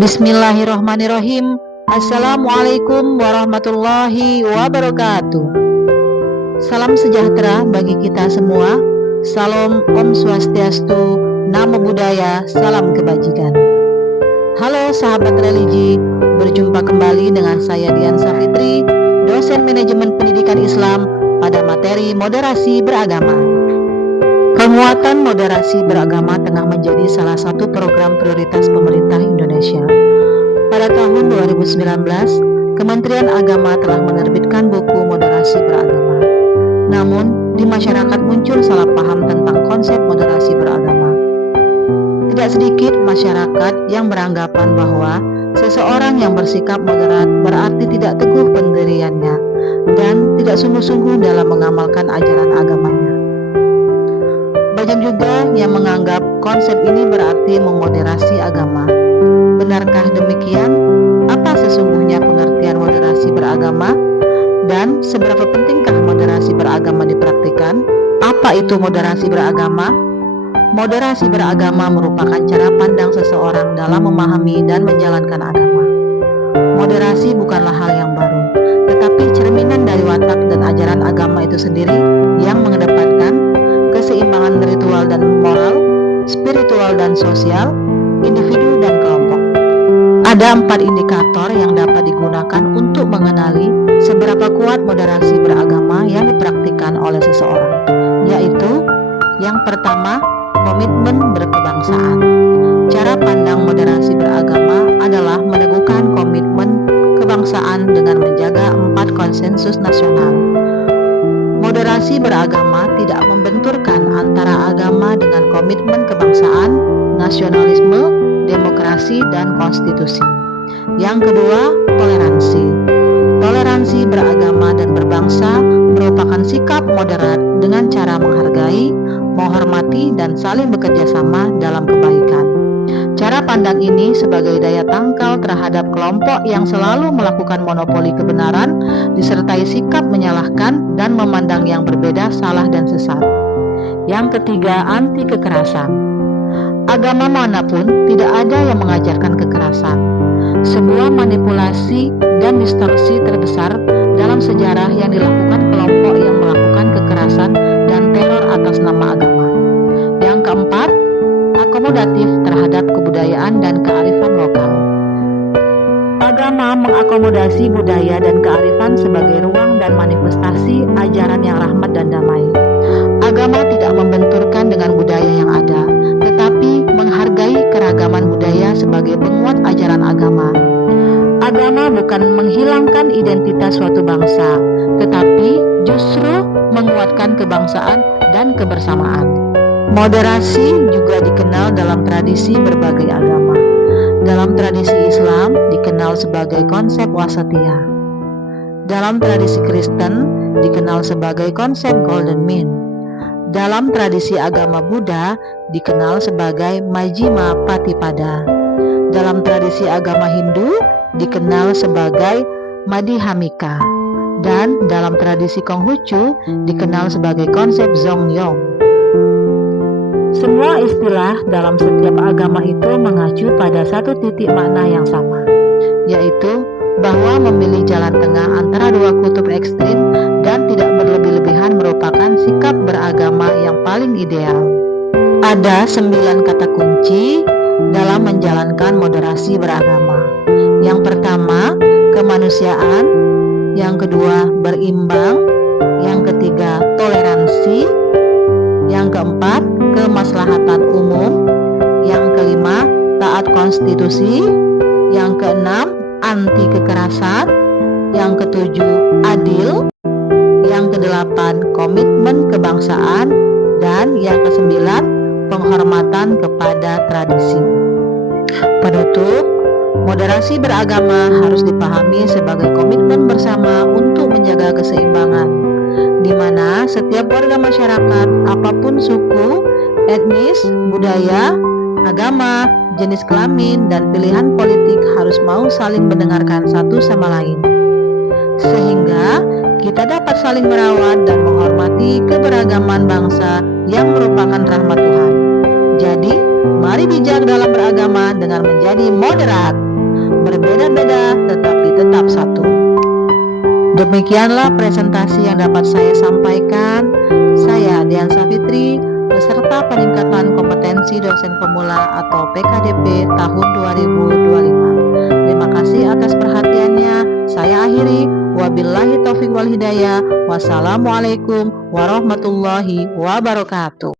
Bismillahirrahmanirrahim. Assalamualaikum warahmatullahi wabarakatuh. Salam sejahtera bagi kita semua. Salam Om Swastiastu, Namo Buddhaya, salam kebajikan. Halo sahabat religi, berjumpa kembali dengan saya Dian Safitri, dosen manajemen pendidikan Islam pada materi moderasi beragama. Penguatan moderasi beragama tengah menjadi salah satu program prioritas pemerintah Indonesia. Pada tahun 2019, Kementerian Agama telah menerbitkan buku moderasi beragama. Namun, di masyarakat muncul salah paham tentang konsep moderasi beragama. Tidak sedikit masyarakat yang beranggapan bahwa seseorang yang bersikap moderat berarti tidak teguh pendiriannya dan tidak sungguh-sungguh dalam mengamalkan ajaran agamanya. Banyak juga yang menganggap konsep ini berarti memoderasi agama. Benarkah demikian? Apa sesungguhnya pengertian moderasi beragama? Dan seberapa pentingkah moderasi beragama dipraktikkan? Apa itu moderasi beragama? Moderasi beragama merupakan cara pandang seseorang dalam memahami dan menjalankan agama. Moderasi bukanlah hal yang baru, tetapi cerminan dari watak dan ajaran agama itu sendiri yang mengedepankan keseimbangan ritual dan moral, spiritual dan sosial, individu dan kelompok. Ada 4 indikator yang dapat digunakan untuk mengenali seberapa kuat moderasi beragama yang dipraktikkan oleh seseorang, yaitu yang pertama, komitmen berkebangsaan. Cara pandang moderasi beragama adalah meneguhkan komitmen kebangsaan dengan menjaga 4 konsensus nasional. Moderasi beragama tidak membenturkan antara agama dengan komitmen kebangsaan, nasionalisme, demokrasi, dan konstitusi. Yang kedua, toleransi. Toleransi beragama dan berbangsa merupakan sikap moderat dengan cara menghargai, menghormati, dan saling bekerja sama dalam kebaikan. Cara pandang ini sebagai daya tangkal terhadap kelompok yang selalu melakukan monopoli kebenaran, disertai sikap menyalahkan dan memandang yang berbeda salah dan sesat. Yang ketiga, anti kekerasan. Agama manapun tidak ada yang mengajarkan kekerasan. Sebuah manipulasi dan distorsi terbesar dalam sejarah yang dilakukan kelompok yang melakukan kekerasan dan teror atas nama agama. Yang keempat, akomodatif terhadap kebudayaan dan kearifan lokal. Agama mengakomodasi budaya dan kearifan sebagai ruang dan manifestasi ajaran yang rahmat dan damai. Agama tidak membenturkan dengan budaya yang ada, tetapi menghargai keragaman budaya sebagai penguat ajaran agama. Agama bukan menghilangkan identitas suatu bangsa, tetapi justru menguatkan kebangsaan dan kebersamaan. Moderasi juga dikenal dalam tradisi berbagai agama. Dalam tradisi Islam dikenal sebagai konsep wasatiyah. Dalam tradisi Kristen dikenal sebagai konsep golden mean. Dalam tradisi agama Buddha dikenal sebagai Majjhima Patipada. Dalam tradisi agama Hindu dikenal sebagai Madhyamika. Dan dalam tradisi Konghucu dikenal sebagai konsep Zongyong. Semua istilah dalam setiap agama itu mengacu pada satu titik makna yang sama, yaitu bahwa memilih jalan tengah antara dua kutub ekstrim dan tidak berlebih-lebihan merupakan sikap beragama yang paling ideal. Ada 9 kata kunci dalam menjalankan moderasi beragama. Yang pertama, kemanusiaan. Yang kedua, berimbang. Yang ketiga, toleransi. Yang keempat, kemaslahatan umum. Yang kelima, taat konstitusi. Yang keenam, anti kekerasan. Yang ketujuh, adil. Yang kedelapan, komitmen kebangsaan. Dan yang kesembilan, penghormatan kepada tradisi. Penutup, moderasi beragama harus dipahami sebagai komitmen bersama untuk menjaga keseimbangan, di mana setiap warga masyarakat, apapun suku, etnis, budaya, agama, jenis kelamin, dan pilihan politik harus mau saling mendengarkan satu sama lain, sehingga kita dapat saling merawat dan menghormati keberagaman bangsa yang merupakan rahmat Tuhan. Jadi, mari bijak dalam beragama dengan menjadi moderat. berbeda-beda tetapi tetap satu. Demikianlah presentasi yang dapat saya sampaikan. Saya Diansa Fitri, peserta peningkatan kompetensi dosen pemula atau PKDP tahun 2025. Terima kasih atas perhatiannya. Saya akhiri. Wabillahi taufiq wal hidayah. Wassalamualaikum warahmatullahi wabarakatuh.